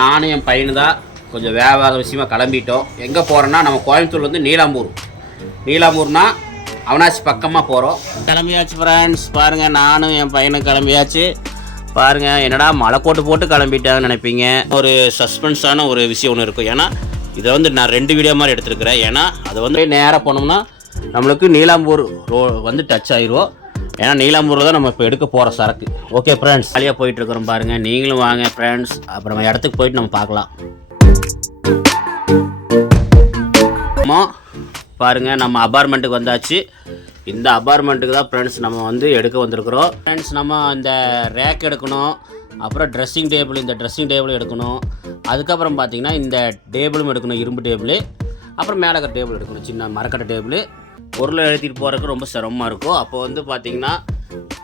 நானும் என் பையனு தான் கொஞ்சம் வியாபார விஷயமா கிளம்பிட்டோம். எங்கே போகிறோன்னா நம்ம கோயம்புத்தூர்லேருந்து நீலாம்பூர். நீலாம்பூர்னா அவனாசி பக்கமாக போகிறோம் கிளம்பியாச்சு ஃப்ரெண்ட்ஸ் பாருங்கள் நானும் என் பையனும் கிளம்பியாச்சு. பாருங்கள் என்னடா மலைக்கோட்டு கோட்டு போட்டு கிளம்பிட்டாங்கன்னு நினைப்பீங்க. ஒரு சஸ்பென்ஸான ஒரு விஷயம் ஒன்று இருக்கும். ஏன்னா இதை வந்து நான் ரெண்டு வீடியோ மாதிரி எடுத்துருக்கிறேன். ஏன்னா அது வந்து நேராக போனோம்னா நம்மளுக்கு நீலாம்பூர் ரோ வந்து டச் ஆயிடுவோம் ஏன்னா நீலாம்பூரில் தான் நம்ம இப்போ எடுக்க போகிற சரக்கு. ஓகே ஃப்ரெண்ட்ஸ் ஜாலியாக போயிட்டுருக்குறோம் பாருங்கள் நீங்களும் வாங்க ஃப்ரெண்ட்ஸ் அப்புறம் இடத்துக்கு போயிட்டு நம்ம பார்க்கலாம். அம்மா பாருங்க நம்ம அபார்ட்மெண்ட்டுக்கு வந்தாச்சு. இந்த அபார்ட்மெண்ட்டுக்கு தான் ஃப்ரெண்ட்ஸ் நம்ம வந்து எடுக்க வந்திருக்கிறோம். ஃப்ரெண்ட்ஸ் நம்ம இந்த ரேக் எடுக்கணும். அப்புறம் ட்ரெஸ்ஸிங் டேபிள் இந்த ட்ரெஸ்ஸிங் டேபிள் எடுக்கணும். அதுக்கப்புறம் பார்த்தீங்கன்னா இந்த டேபிளும் எடுக்கணும் இரும்பு டேபிள் அப்புறம் மேலே டேபிள் எடுக்கணும் சின்ன மரக்கட்டை டேபிள் பொருளை எழுதிட்டு போகிறதுக்கு ரொம்ப சிரமமாக இருக்கும். அப்போ வந்து பார்த்தீங்கன்னா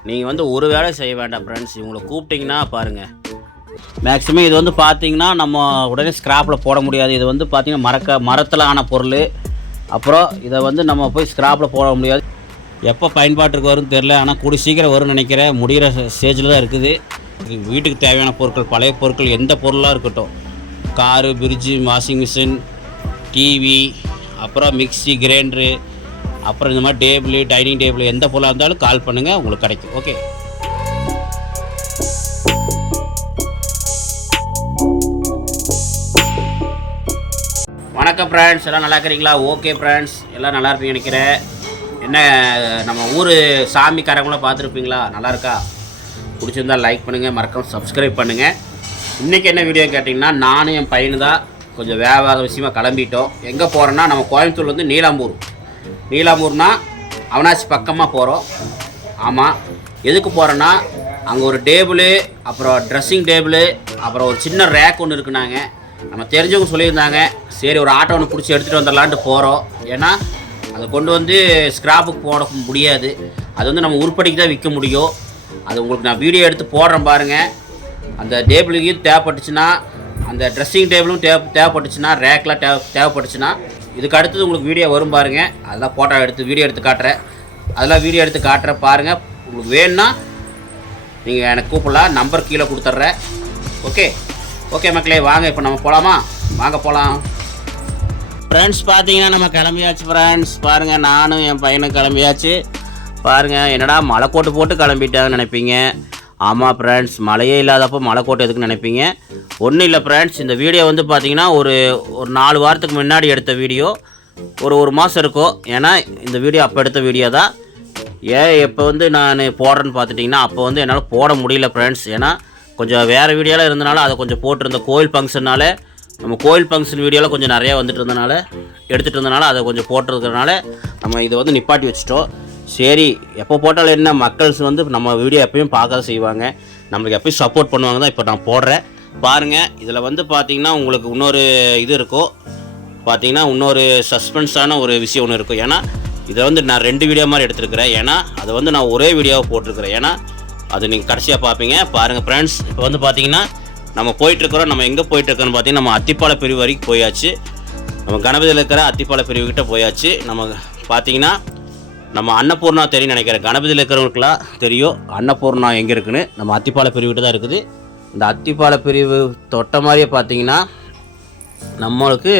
நீங்கள் வந்து ஒரு வேலை செய்ய வேண்டாம் ஃப்ரெண்ட்ஸ் இவங்களை கூப்பிட்டிங்கன்னா பாருங்கள் மேக்ஸிமம் இது வந்து பார்த்திங்கன்னா நம்ம உடனே ஸ்கிராப்பில் போட முடியாது. இது வந்து பார்த்திங்கன்னா மரக்க மரத்தில் ஆன பொருள். அப்புறம் இதை வந்து நம்ம போய் ஸ்கிராப்பில் போட முடியாது. எப்போ பயன்பாட்டுக்கு வரும்னு தெரில ஆனால் கூடி சீக்கிரம் வரும்னு நினைக்கிறேன். முடிகிற ஸ்டேஜில் தான் இருக்குது. இது வீட்டுக்கு தேவையான பொருட்கள் பழைய பொருட்கள் எந்த பொருளாக இருக்கட்டும். Car fridge washing machine TV அப்புறம் மிக்சி கிரைண்டரு அப்புறம் இந்த மாதிரி டேபிள் டைனிங் டேபிள் எந்த பொருளாக இருந்தாலும் கால் பண்ணுங்கள் உங்களுக்கு கிடைக்கும். ஓகே? வணக்கம் ஃப்ரெண்ட்ஸ் எல்லாம் நல்லா இருக்கிறீங்களா? ஓகே ஃப்ரெண்ட்ஸ் எல்லாம் நல்லா இருப்பீங்க நினைக்கிறேன். என்ன நம்ம ஊர் சாமிக்காரங்களாம் பார்த்துருப்பீங்களா? நல்லா இருக்கா? பிடிச்சிருந்தா லைக் பண்ணுங்கள் மறக்காம சப்ஸ்கிரைப் பண்ணுங்கள் இன்றைக்கி என்ன வீடியோ கேட்டிங்கன்னா நானும் என் பையனு தான் கொஞ்சம் வியாபார விஷயமா கிளம்பிட்டோம். எங்கே போகிறோன்னா நம்ம கோயம்புத்தூர்லேருந்து நீலாம்பூர். நீலாம்பூர்னா அவனாசி பக்கமாக போகிறோம் ஆமாம் எதுக்கு போகிறோன்னா அங்கே ஒரு டேபிளு அப்புறம் ட்ரெஸ்ஸிங் டேபிளு அப்புறம் ஒரு சின்ன ரேக் ஒன்று இருக்குனாங்க. நம்ம தெரிஞ்சவங்க சொல்லியிருந்தாங்க சரி ஒரு ஆட்டோ ஒன்று பிடிச்சி எடுத்துகிட்டு வந்துடலான்ட்டு போகிறோம் ஏன்னா அதை கொண்டு வந்து ஸ்கிராப்புக்கு போட முடியாது. அது வந்து நம்ம உருப்படிக்கு தான் விற்க முடியும். அது உங்களுக்கு நான் வீடியோ எடுத்து போடுறேன் பாருங்கள் அந்த டேபிளுக்கு தேவைப்பட்டுச்சுன்னா அந்த ட்ரெஸ்ஸிங் டேபிளும் தேவை தேவைப்பட்டுச்சுன்னா ரேக்கெலாம் தேவை தேவைப்பட்டுச்சுன்னா இதுக்கு அடுத்தது உங்களுக்கு வீடியோ வரும் பாருங்கள் அதெல்லாம் ஃபோட்டோ எடுத்து வீடியோ எடுத்து காட்டுறேன். அதெல்லாம் வீடியோ எடுத்து காட்டுறேன் பாருங்கள் உங்களுக்கு வேணும்னா நீங்கள் எனக்கு கூப்பிடலாம். நம்பர் கீழே கொடுத்துட்றேன். ஓகே ஓகே மக்களே வாங்க இப்போ நம்ம போகலாமா வாங்க போகலாம் ஃப்ரெண்ட்ஸ் பார்த்தீங்கன்னா நம்ம கிளம்பியாச்சு ஃப்ரெண்ட்ஸ் பாருங்கள் நானும் என் பையனும் கிளம்பியாச்சு. பாருங்கள் என்னடா மலைக்கோட்டு போட்டு கிளம்பிட்டாங்கன்னு நினைப்பீங்க. ஆமாம் ஃப்ரெண்ட்ஸ் மழையே இல்லாதப்போ மலை எதுக்குன்னு நினைப்பீங்க? ஒன்றும் இல்லை ஃப்ரெண்ட்ஸ் இந்த வீடியோ வந்து பார்த்தீங்கன்னா ஒரு ஒரு நாலு வாரத்துக்கு முன்னாடி எடுத்த வீடியோ ஒரு ஒரு மாதம் இருக்கும். ஏன்னா இந்த வீடியோ அப்போ எடுத்த வீடியோ தான். ஏன் இப்போ வந்து நான் போடுறேன்னு பார்த்துட்டிங்கன்னா அப்போ வந்து என்னால் போட முடியல ஃப்ரெண்ட்ஸ் ஏன்னா கொஞ்சம் வேறு வீடியோவில் இருந்தனால அதை கொஞ்சம் போட்டிருந்த கோயில் ஃபங்க்ஷனால நம்ம கோயில் ஃபங்க்ஷன் வீடியோவில் கொஞ்சம் நிறையா வந்துட்டு இருந்தனால எடுத்துகிட்டு இருந்தனால அதை கொஞ்சம் போட்டிருக்கிறனால நம்ம இதை வந்து நிப்பாட்டி வச்சிட்டோம். சரி எப்போ போட்டாலும் என்ன மக்கள்ஸ் வந்து நம்ம வீடியோ எப்பயும் பார்க்க செய்வாங்க. நம்மளுக்கு எப்பயும் சப்போர்ட் பண்ணுவாங்க தான் இப்போ நான் போடுறேன். பாருங்கள் இதில் வந்து பார்த்தீங்கன்னா உங்களுக்கு இன்னொரு இது இருக்கும் பார்த்தீங்கன்னா இன்னொரு சஸ்பென்ஸான ஒரு விஷயம் ஒன்று இருக்கும் ஏன்னா இதை வந்து நான் ரெண்டு வீடியோ மாதிரி எடுத்துருக்கிறேன். ஏன்னா அதை வந்து நான் ஒரே வீடியோவை போட்டிருக்கிறேன். ஏன்னா அது நீங்கள் கடைசியாக பார்ப்பீங்க பாருங்கள் ஃப்ரெண்ட்ஸ் இப்போ வந்து பார்த்தீங்கன்னா நம்ம போயிட்டுருக்குறோம். நம்ம எங்கே போயிட்டுருக்கோன்னு பார்த்தீங்கன்னா நம்ம அத்திப்பாலை பிரிவு வரைக்கும் போயாச்சு. நம்ம கணபதியில் இருக்கிற அத்திப்பாலை பிரிவு கிட்ட போயாச்சு. நம்ம பார்த்தீங்கன்னா நம்ம அன்னபூர்ணா தெரியும் நினைக்கிறேன். கணபதியில் இருக்கிறவங்களுக்குலாம் தெரியும். அன்னபூர்ணா எங்கே இருக்குன்னு. நம்ம அத்திப்பாலை பிரிவுகிட்ட தான் இருக்குது. இந்த அத்திப்பாலை பிரிவு தொட்ட மாதிரியே பார்த்தீங்கன்னா நம்மளுக்கு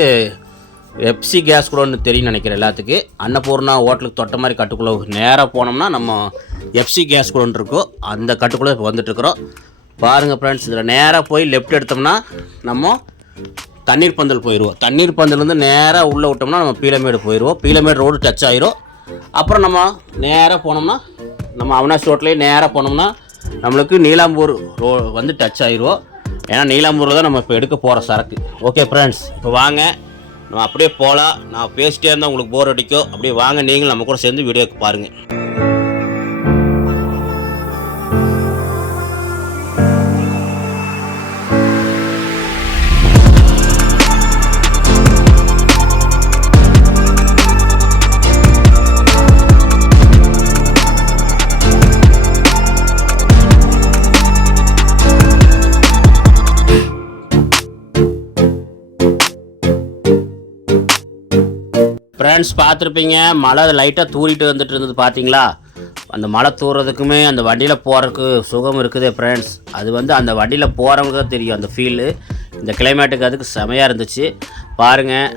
எப்சி கேஸ் கூட ஒன்று தெரியும் நினைக்கிறேன் எல்லாத்துக்கு. அன்னபூர்ணா ஹோட்டலுக்கு தொட்ட மாதிரி கட்டுக்குள்ளே நேராக போனோம்னா நம்ம எப்சி கேஸ் கூட ஒன்று இருக்கோ அந்த கட்டுக்குள்ளே இப்போ வந்துட்டுருக்குறோம் பாருங்கள் ஃப்ரெண்ட்ஸ் இதில் நேராக போய் லெஃப்ட் எடுத்தோம்னா நம்ம தண்ணீர் பந்தல் போயிடுவோம் தண்ணீர் பந்தல்லேருந்து நேராக உள்ளே விட்டோம்னா நம்ம பீலமேடு போயிடுவோம் பீலமேடு ரோடு டச் ஆயிரும். அப்புறம் நம்ம நேராக போனோம்னா நம்ம அவினாஷ் ரோட்லேயே நேராக போனோம்னா நம்மளுக்கு நீலாம்பூர் ரோ வந்து டச் ஆயிடுவோம் ஏன்னா நீலாம்பூரில் தான் நம்ம இப்போ எடுக்க போகிற சரக்கு. ஓகே ஃப்ரெண்ட்ஸ் இப்போ வாங்க. நம்ம அப்படியே போகலாம் நான் பேசிட்டே இருந்தால் உங்களுக்கு போர் அடிக்கும். அப்படியே வாங்க நீங்களும் நம்ம கூட சேர்ந்து வீடியோக்கு பாருங்கள் ஃப்ரெண்ட்ஸ் பார்த்துருப்பீங்க. மழை லைட்டாக தூரிட்டு வந்துட்டு இருந்தது பார்த்தீங்களா? அந்த மழை தூறதுக்குமே அந்த வண்டியில் போகிறதுக்கு சுகம் இருக்குது ஃப்ரெண்ட்ஸ் அது வந்து அந்த வண்டியில் போகிறவங்க தான் தெரியும் அந்த ஃபீலு இந்த கிளைமேட்டுக்கு அதுக்கு செமையாக இருந்துச்சு. பாருங்கள்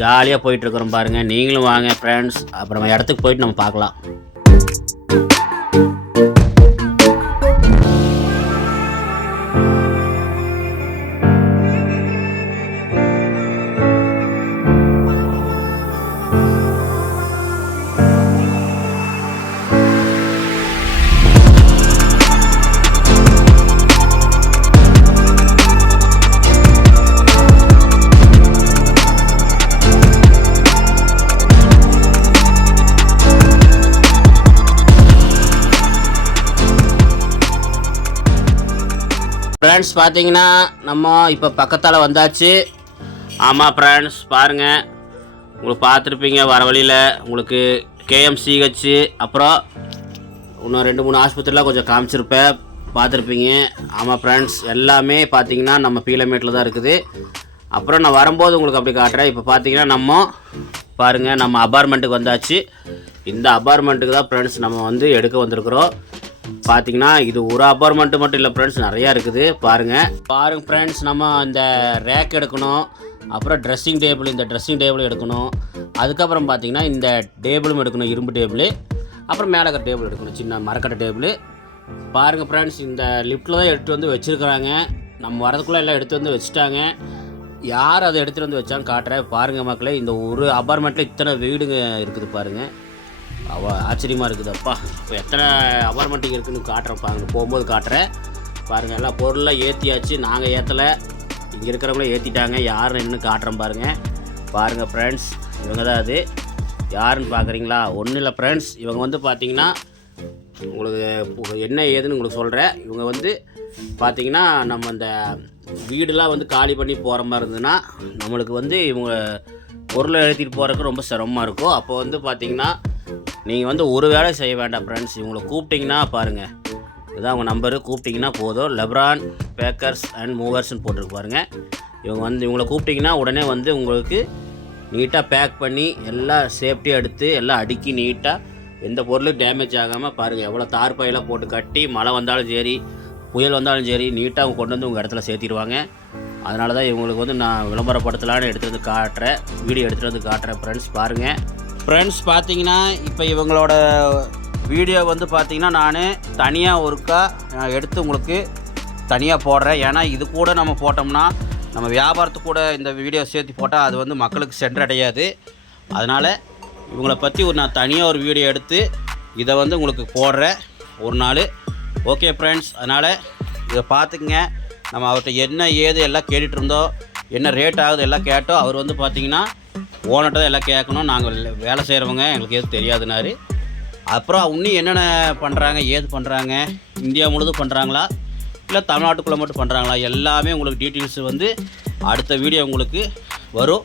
ஜாலியாக போயிட்டுருக்குறோம் பாருங்கள் நீங்களும் வாங்க ஃப்ரெண்ட்ஸ் அப்புறம் இடத்துக்கு போயிட்டு நம்ம பார்க்கலாம். ஃப்ரெண்ட்ஸ் பார்த்தீங்கன்னா நம்ம இப்போ பக்கத்தால் வந்தாச்சு. ஆமாம் ஃப்ரெண்ட்ஸ் பாருங்கள் உங்களுக்கு பார்த்துருப்பீங்க வர வழியில். உங்களுக்கு கேஎம்சிஹெச் அப்புறம் இன்னும் ரெண்டு மூணு ஆஸ்பத்திரிலாம் கொஞ்சம் காமிச்சிருப்பேன் பார்த்துருப்பீங்க ஆமாம் ஃப்ரெண்ட்ஸ் எல்லாமே பார்த்தீங்கன்னா நம்ம பீலமேட்டில் தான் இருக்குது. அப்புறம் நான் வரும்போது உங்களுக்கு அப்படி காட்டுறேன். இப்போ பார்த்தீங்கன்னா நம்ம பாருங்கள் நம்ம அபார்ட்மெண்ட்டுக்கு வந்தாச்சு. இந்த அபார்ட்மெண்ட்டுக்கு தான் ஃப்ரெண்ட்ஸ் நம்ம வந்து எடுக்க வந்திருக்கிறோம். பார்த்தீங்கன்னா இது ஒரு அப்பார்ட்மெண்ட்டு மட்டும் இல்லை ஃப்ரெண்ட்ஸ் நிறையா இருக்குது. பாருங்கள் பாருங்கள் ஃப்ரெண்ட்ஸ் நம்ம இந்த ரேக் எடுக்கணும். அப்புறம் ட்ரெஸ்ஸிங் டேபிள் இந்த ட்ரெஸ்ஸிங் டேபிள் எடுக்கணும். அதுக்கப்புறம் பார்த்தீங்கன்னா இந்த டேபிளும் எடுக்கணும் இரும்பு டேபிள் அப்புறம் மேலே இருக்கிற டேபிள் எடுக்கணும் சின்ன மரக்கட்டை டேபிள் பாருங்கள் ஃப்ரெண்ட்ஸ் இந்த லிஃப்ட்டில் தான் எடுத்து வந்து வச்சுருக்குறாங்க. நம்ம வரதுக்குள்ளே எல்லாம் எடுத்து வந்து வச்சுட்டாங்க. யார் அதை எடுத்துகிட்டு வந்து வச்சாங்க காட்டுறேன். பாருங்கள் மக்களே இந்த ஒரு அபார்ட்மெண்ட்டில் இத்தனை வீடுங்க இருக்குது பாருங்கள் அவ ஆச்சரியமாக இருக்குது அப்பா இப்போ எத்தனை அபார்ட்மெண்ட்டுங்க இருக்குன்னு காட்டுறேன் பாருங்க போகும்போது காட்டுறேன். பாருங்கள் எல்லாம் பொருளெலாம் ஏற்றியாச்சு நாங்கள் ஏற்றலை இங்கே இருக்கிறவங்களே ஏற்றிட்டாங்க யாருன்னு இன்னும் காட்டுறேன் பாருங்கள் பாருங்கள் ஃப்ரெண்ட்ஸ் இவங்க தான் அது. யாருன்னு பார்க்குறீங்களா ஒன்றும் இல்லை ஃப்ரெண்ட்ஸ் இவங்க வந்து பார்த்தீங்கன்னா உங்களுக்கு என்ன ஏதுன்னு உங்களுக்கு சொல்கிறேன் இவங்க வந்து பார்த்தீங்கன்னா நம்ம இந்த வீடெலாம் வந்து காலி பண்ணி போகிற மாதிரி இருந்ததுன்னா நம்மளுக்கு வந்து இவங்க பொருளை எழுத்திட்டு போகிறதுக்கு ரொம்ப சிரமமாக இருக்கும். அப்போ வந்து பார்த்திங்கன்னா நீங்கள் வந்து ஒரு வேலை செய்ய வேண்டாம் ஃப்ரெண்ட்ஸ் இவங்களை கூப்பிட்டிங்கன்னா பாருங்கள் இதுதான் உங்கள் நம்பரு கூப்பிட்டிங்கன்னா போதும். லெப்ரான் பேக்கர்ஸ் அண்ட் மூவர்ஸ்னு போட்டிருக்கு பாருங்கள் இவங்க வந்து இவங்களை கூப்பிட்டிங்கன்னா உடனே வந்து உங்களுக்கு நீட்டாக பேக் பண்ணி எல்லாம் சேஃப்டியாக எடுத்து எல்லாம் அடுக்கி நீட்டாக எந்த பொருளும் டேமேஜ் ஆகாமல் பாருங்கள் எவ்வளோ தார் பையெல்லாம் போட்டு கட்டி மழை வந்தாலும் சரி புயல் வந்தாலும் சரி நீட்டாக அவங்க கொண்டு வந்து உங்கள் இடத்துல சேர்த்திடுவாங்க. அதனால தான் இவங்களுக்கு வந்து நான் விளம்பரப்படுத்தலான்னு எடுத்துகிட்டு வந்து காட்டுறேன். வீடியோ எடுத்துகிட்டு வந்து காட்டுறேன் ஃப்ரெண்ட்ஸ் பாருங்கள் ஃப்ரெண்ட்ஸ் பார்த்தீங்கன்னா இப்போ இவங்களோட வீடியோ வந்து பார்த்தீங்கன்னா நான் தனியாக ஒருக்கா எடுத்து உங்களுக்கு தனியாக போடுறேன். ஏன்னா இது கூட நம்ம போட்டோம்னா நம்ம வியாபாரத்துக்கு கூட இந்த வீடியோ சேர்த்து போட்டால் அது வந்து மக்களுக்கு சென்றடையாது. அதனால் இவங்களை பற்றி ஒரு நான் தனியாக ஒரு வீடியோ எடுத்து இதை வந்து உங்களுக்கு போடுறேன். ஒரு நாள். ஓகே ஃப்ரெண்ட்ஸ் அதனால் இதை பார்த்துக்குங்க நம்ம அவர்கிட்ட என்ன ஏது எல்லாம் கேட்டுட்டு என்ன ரேட் ஆகுது எல்லாம் கேட்டோம். அவர் வந்து பார்த்திங்கன்னா ஓனர்கிட்ட தான் எல்லாம் கேட்கணும். நாங்கள் வேலை செய்கிறவங்க எங்களுக்கு எதுவும் தெரியாதுனாரு அப்புறம் இன்னும் என்னென்ன பண்ணுறாங்க ஏது பண்ணுறாங்க இந்தியா முழுதும் பண்ணுறாங்களா இல்லை தமிழ்நாட்டுக்குள்ளே மட்டும் பண்ணுறாங்களா எல்லாமே உங்களுக்கு டீட்டெயில்ஸ் வந்து அடுத்த வீடியோ உங்களுக்கு வரும்.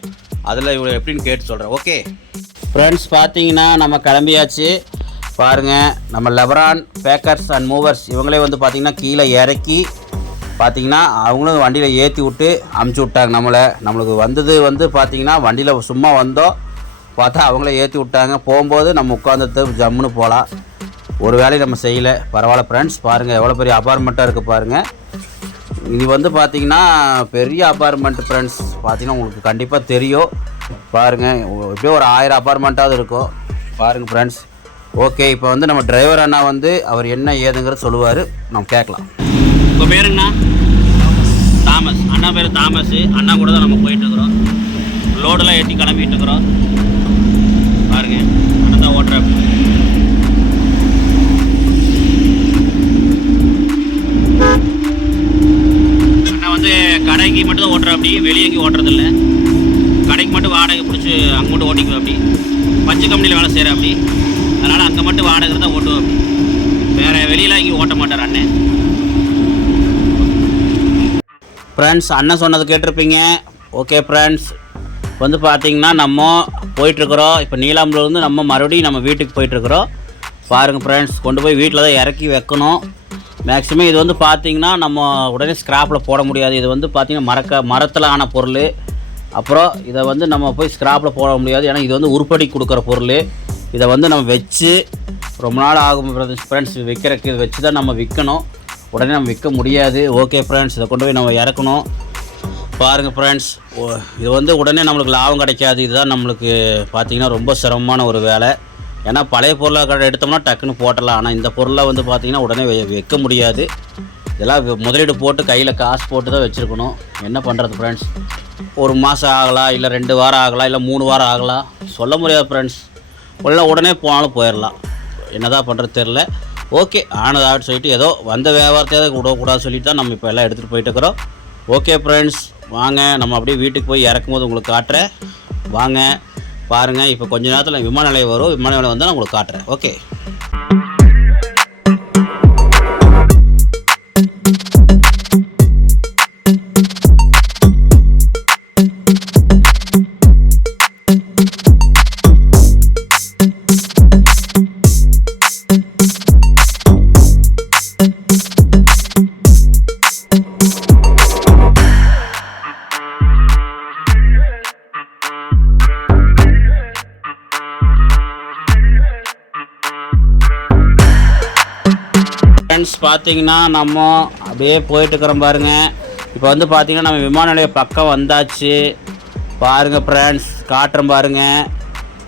அதில் இவ்வளோ எப்படின்னு கேட்டு சொல்கிறேன் ஓகே ஃப்ரெண்ட்ஸ் பார்த்தீங்கன்னா நம்ம கிளம்பியாச்சு. பாருங்கள் நம்ம லெபரான் பேக்கர்ஸ் அண்ட் மூவர்ஸ் இவங்களே வந்து பார்த்திங்கன்னா கீழே இறக்கி பார்த்தீங்கன்னா அவங்களும் வண்டியில் ஏற்றி விட்டு அமுச்சு விட்டாங்க நம்மளை. நம்மளுக்கு வந்தது வந்து பார்த்தீங்கன்னா வண்டியில் சும்மா வந்தோம். பார்த்தா அவங்களே ஏற்றி விட்டாங்க. போகும்போது நம்ம உட்காந்துட்டு ஜம்முன்னு போகலாம். ஒரு வேலையை நம்ம செய்யலை. பரவாயில்ல ஃப்ரெண்ட்ஸ் பாருங்கள் எவ்வளோ பெரிய அப்பார்ட்மெண்ட்டாக இருக்குது பாருங்கள் இது வந்து பார்த்தீங்கன்னா பெரிய அப்பார்ட்மெண்ட் ஃப்ரெண்ட்ஸ் பார்த்தீங்கன்னா உங்களுக்கு கண்டிப்பாக தெரியும். பாருங்கள் எப்படியும் ஒரு ஆயிரம் அப்பார்ட்மெண்ட்டாவது இருக்கும். பாருங்கள் ஃப்ரெண்ட்ஸ் ஓகே இப்போ வந்து நம்ம டிரைவர் அண்ணா வந்து அவர் என்ன ஏதுங்கிறத சொல்லுவார். நம்ம கேட்கலாம். உங்கள் பேருங்கண்ணா அண்ணா பேர் தாமஸ். அண்ணா கூட தான் நம்ம போயிட்டு இருக்கிறோம் லோடெல்லாம் ஏற்றி கிளம்பிட்டு இருக்கிறோம் பாருங்க அண்ணன் தான் ஓட்டுற அண்ணா வந்து கடைக்கு மட்டும் தான் ஓட்டுற அப்படி வெளியே எங்கேயும் ஓட்டுறதில்ல. கடைக்கு மட்டும் வாடகை பிடிச்சி அங்கே மட்டும் ஓட்டிக்குவோம் அப்படி பஞ்சு கம்பெனியில் வேலை செய்கிற அப்படி அதனால் அங்கே மட்டும் வாடகை தான் ஓட்டுவோம் அப்படி வேறு வெளியெலாம் எங்கேயும் ஓட்ட மாட்டார் அண்ணன். ஃப்ரெண்ட்ஸ் அண்ணன் சொன்னது கேட்டிருப்பீங்க. ஓகே ஃப்ரெண்ட்ஸ் வந்து பார்த்தீங்கன்னா நம்ம போயிட்டுருக்குறோம். இப்போ நீலாம்பூர்லேருந்து நம்ம மறுபடியும் நம்ம வீட்டுக்கு போயிட்டுருக்குறோம். பாருங்கள் ஃப்ரெண்ட்ஸ் கொண்டு போய் வீட்டில் தான் இறக்கி வைக்கணும். மேக்ஸிமம் இது வந்து பார்த்தீங்கன்னா நம்ம உடனே ஸ்கிராப்பில் போட முடியாது. இது வந்து பார்த்தீங்கன்னா மரக்க மரத்தில் ஆன பொருள். அப்புறம் இதை வந்து நம்ம போய் ஸ்கிராப்பில் போட முடியாது. ஏன்னா இது வந்து உருப்படி கொடுக்குற பொருள். இதை வந்து நம்ம வச்சு ரொம்ப நாள் ஆகும் ஃப்ரெண்ட்ஸ் விற்கிறக்கு இதை வச்சு தான் நம்ம விற்கணும் உடனே நம்ம விற்க முடியாது. ஓகே ஃப்ரெண்ட்ஸ் இதை கொண்டு போய் நம்ம இறக்கணும். பாருங்கள் ஃப்ரெண்ட்ஸ் இது வந்து உடனே நம்மளுக்கு லாபம் கிடைக்காது. இதுதான் நம்மளுக்கு பார்த்தீங்கன்னா ரொம்ப சிரமமான ஒரு வேலை. ஏன்னா பழைய பொருளாக கடை எடுத்தோம்னா டக்குன்னு போட்டலாம் ஆனால் இந்த பொருளை வந்து பார்த்திங்கன்னா உடனே விற்க முடியாது. இதெல்லாம் முதலீடு போட்டு கையில் காசு போட்டு தான் வச்சுருக்கணும். என்ன பண்ணுறது ஃப்ரெண்ட்ஸ் ஒரு மாதம் ஆகலாம் இல்லை ரெண்டு வாரம் ஆகலாம் இல்லை மூணு வாரம் ஆகலாம் சொல்ல முடியாது ஃப்ரெண்ட்ஸ் உள்ள உடனே போனாலும் போயிடலாம். என்ன தான் பண்ணுறது தெரில ஓகே ஆனதாகட்டு சொல்லிட்டு ஏதோ வந்த வியாபாரத்தையாவது விடக்கூடாது சொல்லிட்டு தான் நம்ம இப்போ எல்லாம் எடுத்துகிட்டு போயிட்டு இருக்கிறோம். ஓகே ஃப்ரெண்ட்ஸ் வாங்க நம்ம அப்படியே வீட்டுக்கு போய் இறக்கும் போது உங்களுக்கு காட்டுறேன். வாங்க பாருங்கள் இப்போ கொஞ்ச நேரத்தில் விமான நிலையம் வரும். விமான நிலையம் வந்தால் நான் உங்களுக்கு காட்டுறேன். ஓகே. பார்த்தீங்கன்னா நம்ம அப்படியே போயிட்டுருக்குறோம் பாருங்கள் பாருங்க. இப்போ வந்து பார்த்தீங்கன்னா நம்ம விமான நிலையம் பக்கம் வந்தாச்சு. பாருங்கள் ஃப்ரெண்ட்ஸ் காட்டுறோம் பாருங்க.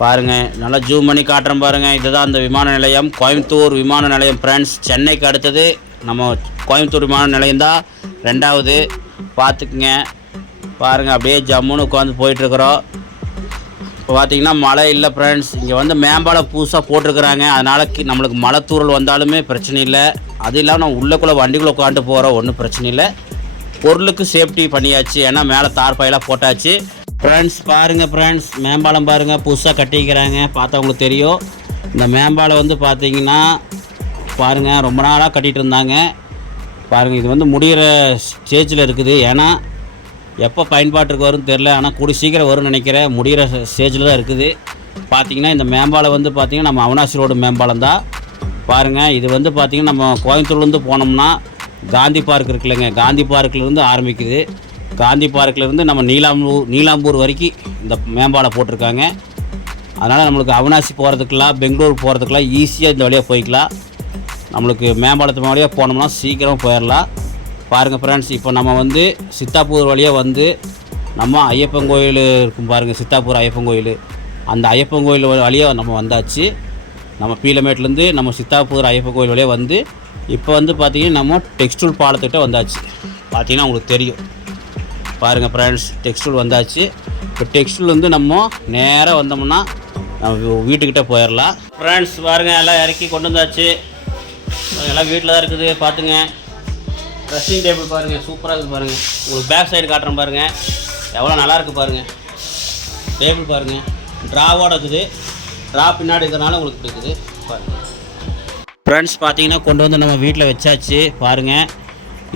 பாருங்கள் நல்லா ஜூம் பண்ணி காட்டுறோம் பாருங்கள் இதுதான் அந்த விமான நிலையம். கோயம்புத்தூர் விமான நிலையம் ஃப்ரெண்ட்ஸ் சென்னைக்கு அடுத்தது நம்ம கோயம்புத்தூர் விமான நிலையம் தான் ரெண்டாவது. பார்த்துக்குங்க. பாருங்கள் அப்படியே ஜம்முன்னு உட்காந்து போயிட்டுருக்குறோம். இப்போ பார்த்தீங்கன்னா மழை இல்லை ஃப்ரெண்ட்ஸ் இங்கே வந்து மேம்பாலம் புதுசாக போட்டிருக்கிறாங்க. அதனால் நம்மளுக்கு மழை தூரல் வந்தாலுமே பிரச்சனை இல்லை. அது இல்லாமல் நம்ம உள்ளக்குள்ளே வண்டிக்குள்ளே உட்காந்து போகிறோம் ஒன்றும் பிரச்சனை இல்லை. பொருளுக்கு சேஃப்டி பண்ணியாச்சு. ஏன்னா மேலே தார்பாயெல்லாம் போட்டாச்சு. ஃப்ரெண்ட்ஸ் பாருங்கள் ஃப்ரெண்ட்ஸ் மேம்பாலம் பாருங்கள் புதுசாக கட்டிக்கிறாங்க பார்த்தா உங்களுக்கு தெரியும். இந்த மேம்பாலம் வந்து பார்த்தீங்கன்னா பாருங்கள் ரொம்ப நாளாக கட்டிகிட்டு இருந்தாங்க. பாருங்கள் இது வந்து முடிகிற ஸ்டேஜில் இருக்குது. ஏன்னா எப்போ பயன்பாட்டுக்கு வரும்னு தெரில ஆனால் கூடி சீக்கிரம் வரும்னு நினைக்கிறேன். முடிகிற ஸ்டேஜில் தான் இருக்குது. பார்த்தீங்கன்னா இந்த மேம்பாலம் வந்து பார்த்திங்கன்னா நம்ம அவனாசி ரோடு மேம்பாலம் தான். பாருங்கள் இது வந்து பார்த்திங்கன்னா நம்ம கோயம்புத்தூர்லேருந்து போனோம்னா காந்தி பார்க் இருக்குல்லங்க காந்தி பார்க்லேருந்து ஆரம்பிக்குது. காந்தி பார்க்லேருந்து நம்ம நீலாம்பூர் நீலாம்பூர் வரைக்கும் இந்த மேம்பாலம் போட்டிருக்காங்க. அதனால் நம்மளுக்கு அவனாசி போகிறதுக்கெல்லாம் பெங்களூர் போகிறதுக்கெல்லாம் ஈஸியாக இந்த வழியாக போய்க்கலாம். நம்மளுக்கு மேம்பாலத்து வழியாக போனோம்னா சீக்கிரம் போயிடலாம். பாருங்கள் ஃப்ரெண்ட்ஸ் இப்போ நம்ம வந்து சித்தாப்பூர் வழியாக வந்து நம்ம ஐயப்பன் கோயில் இருக்கும் பாருங்கள் சித்தாப்பூர் ஐயப்பன் கோயில். அந்த ஐயப்பன் கோயில் வழியாக நம்ம வந்தாச்சு. நம்ம பீலமேட்லேருந்து நம்ம சித்தாப்பூர் ஐயப்பன் கோயில் வழியாக வந்து இப்போ வந்து பார்த்திங்கன்னா நம்ம டெக்ஸ்டூல் பாலத்திட்ட வந்தாச்சு. பார்த்திங்கன்னா உங்களுக்கு தெரியும். பாருங்கள் ஃப்ரெண்ட்ஸ் டெக்ஸ்டூல் வந்தாச்சு. இப்போ டெக்ஸ்டூல் வந்து நம்ம நேராக வந்தோம்னா நம்ம வீட்டுக்கிட்ட போயிடலாம் ஃப்ரெண்ட்ஸ் பாருங்கள் எல்லாம் இறக்கி கொண்டு வந்தாச்சு. எல்லாம் வீட்டில் தான் இருக்குது பார்த்துங்க ட்ரெஸ்ஸிங் டேபிள் பாருங்கள் சூப்பராக இருக்குது பாருங்கள் உங்களுக்கு பேக் சைடு காட்டுறேன் பாருங்கள் எவ்வளோ நல்லாயிருக்கு பாருங்கள் டேபிள் பாருங்கள் ட்ராவோட இருக்குது. ட்ரா பின்னாடி இருக்கிறனால உங்களுக்கு இருக்குது. பாருங்கள் ஃப்ரெண்ட்ஸ் பார்த்தீங்கன்னா கொண்டு வந்து நம்ம வீட்டில் வச்சாச்சு. பாருங்கள்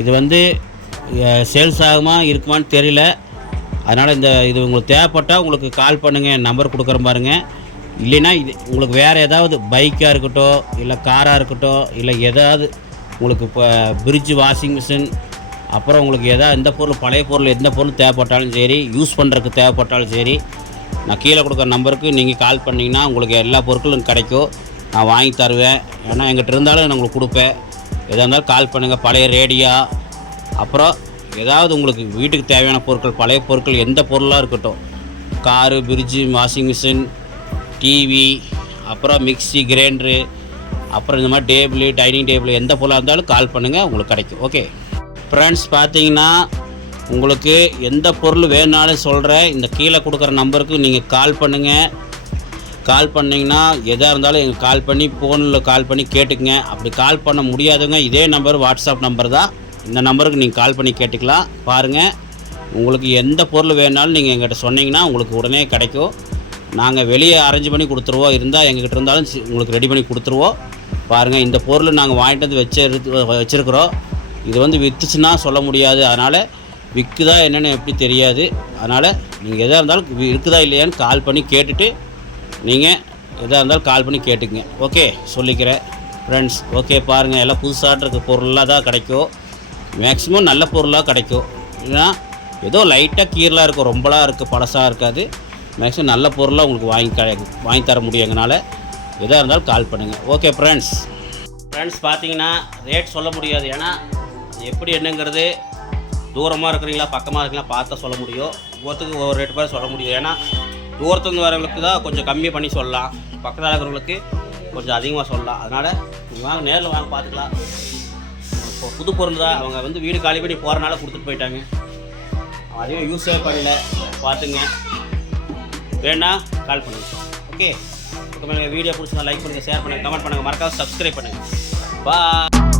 இது வந்து சேல்ஸ் ஆகுமா இருக்குமான்னு தெரியல. அதனால் இந்த இது உங்களுக்கு தேவைப்பட்டால் உங்களுக்கு கால் பண்ணுங்கள் என் நம்பர் கொடுக்குறேன் பாருங்கள் இல்லைன்னா இது உங்களுக்கு வேறு ஏதாவது பைக்காக இருக்கட்டும் இல்லை காராக இருக்கட்டும் இல்லை ஏதாவது உங்களுக்கு இப்போ ஃப்ரிட்ஜ் வாஷிங் மிஷின் அப்புறம் உங்களுக்கு எதாவது எந்த பொருள் பழைய பொருள் எந்த பொருள் தேவைப்பட்டாலும் சரி யூஸ் பண்ணுறதுக்கு தேவைப்பட்டாலும் சரி நான் கீழே கொடுக்குற நம்பருக்கு நீங்கள் கால் பண்ணிங்கன்னா உங்களுக்கு எல்லா பொருட்களும் கிடைக்கும். நான் வாங்கி தருவேன். ஏன்னா எங்கிட்ட இருந்தாலும் நான் உங்களுக்கு கொடுப்பேன். எதாக இருந்தாலும் கால் பண்ணுங்கள் பழைய ரேடியா அப்புறம் ஏதாவது உங்களுக்கு வீட்டுக்கு தேவையான பொருட்கள் பழைய பொருட்கள் எந்த பொருளாக இருக்கட்டும். Car fridge washing machine TV அப்புறம் மிக்ஸி கிரைண்டரு அப்புறம் இந்த மாதிரி டேபிள் டைனிங் டேபிள் எந்த பொருளாக இருந்தாலும் கால் பண்ணுங்கள் உங்களுக்கு கிடைக்கும். ஓகே ஃப்ரெண்ட்ஸ் பார்த்தீங்கன்னா உங்களுக்கு எந்த பொருள் வேணுனாலும் சொல்கிறேன் இந்த கீழே கொடுக்குற நம்பருக்கு நீங்கள் கால் பண்ணுங்கள் கால் பண்ணிங்கன்னா எதாக இருந்தாலும் எங்களுக்கு கால் பண்ணி ஃபோனில் கால் பண்ணி கேட்டுக்குங்க. அப்படி கால் பண்ண முடியாதவங்க இதே நம்பர் வாட்ஸ்அப் நம்பர் தான். இந்த நம்பருக்கு நீங்கள் கால் பண்ணி கேட்டுக்கலாம். பாருங்கள் உங்களுக்கு எந்த பொருள் வேணாலும் நீங்கள் எங்கிட்ட சொன்னீங்கன்னா உங்களுக்கு உடனே கிடைக்கும். நாங்கள் வெளியே அரேஞ்ச் பண்ணி கொடுத்துருவோம். இருந்தால் எங்ககிட்ட இருந்தாலும் உங்களுக்கு ரெடி பண்ணி கொடுத்துருவோம். பாருங்கள் இந்த பொருள் நாங்கள் வாங்கிட்டு வந்து வச்சு வச்சுருக்குறோம். இது வந்து விற்றுச்சுன்னா சொல்ல முடியாது. அதனால் விற்குதா என்னென்னு எப்படி தெரியாது. அதனால் நீங்கள் எதாக இருந்தாலும் இருக்குதா இல்லையான்னு கால் பண்ணி கேட்டுட்டு நீங்கள் எதாக இருந்தாலும் கால் பண்ணி கேட்டுக்குங்க. ஓகே சொல்லிக்கிறேன். ஃப்ரெண்ட்ஸ் ஓகே பாருங்கள் எல்லாம் புதுசாக இருக்க. பொருளாக தான் கிடைக்கும். மேக்ஸிமம் நல்ல பொருளாக கிடைக்கும். ஏன்னா ஏதோ லைட்டாக கீரலாக இருக்கும். ரொம்பலாம் இருக்குது பழசாக இருக்காது. மேக்ஸிமம் நல்ல பொருளாக உங்களுக்கு வாங்கி க வாங்கி தர முடியும் எங்களால் எதாக இருந்தாலும் கால் பண்ணுங்கள் ஓகே ஃப்ரெண்ட்ஸ் ஃப்ரெண்ட்ஸ் பார்த்தீங்கன்னா ரேட் சொல்ல முடியாது. ஏன்னா எப்படி என்னங்கிறது தூரமாக இருக்கிறீங்களா பக்கமாக இருக்கீங்களா பார்த்தா சொல்ல முடியும். ஒவ்வொருத்துக்கு ஒவ்வொரு ரேட்டு பேர் சொல்ல முடியும். ஏன்னா தூரத்துலேருந்து வரவங்களுக்கு தான் கொஞ்சம் கம்மி பண்ணி சொல்லலாம். பக்கத்தில் இருக்கிறவங்களுக்கு கொஞ்சம் அதிகமாக சொல்லலாம். அதனால் நீங்கள் வாங்க நேரில் வாங்க பார்த்துக்கலாம் இப்போ புது பொருள் தான். அவங்க வந்து வீடு காலி பண்ணி போகிறனால கொடுத்துட்டு போயிட்டாங்க. அதிகம் யூஸே பண்ணல. பார்த்துங்க வேணா கால் பண்ணுங்கள் ஓகே வீடியோ பிடிச்சிருந்தா லைக் பண்ணுங்கள் ஷேர் பண்ணுங்கள் கமெண்ட் பண்ணுங்கள் மறக்காம சப்ஸ்கிரைப் பண்ணுங்கள் பா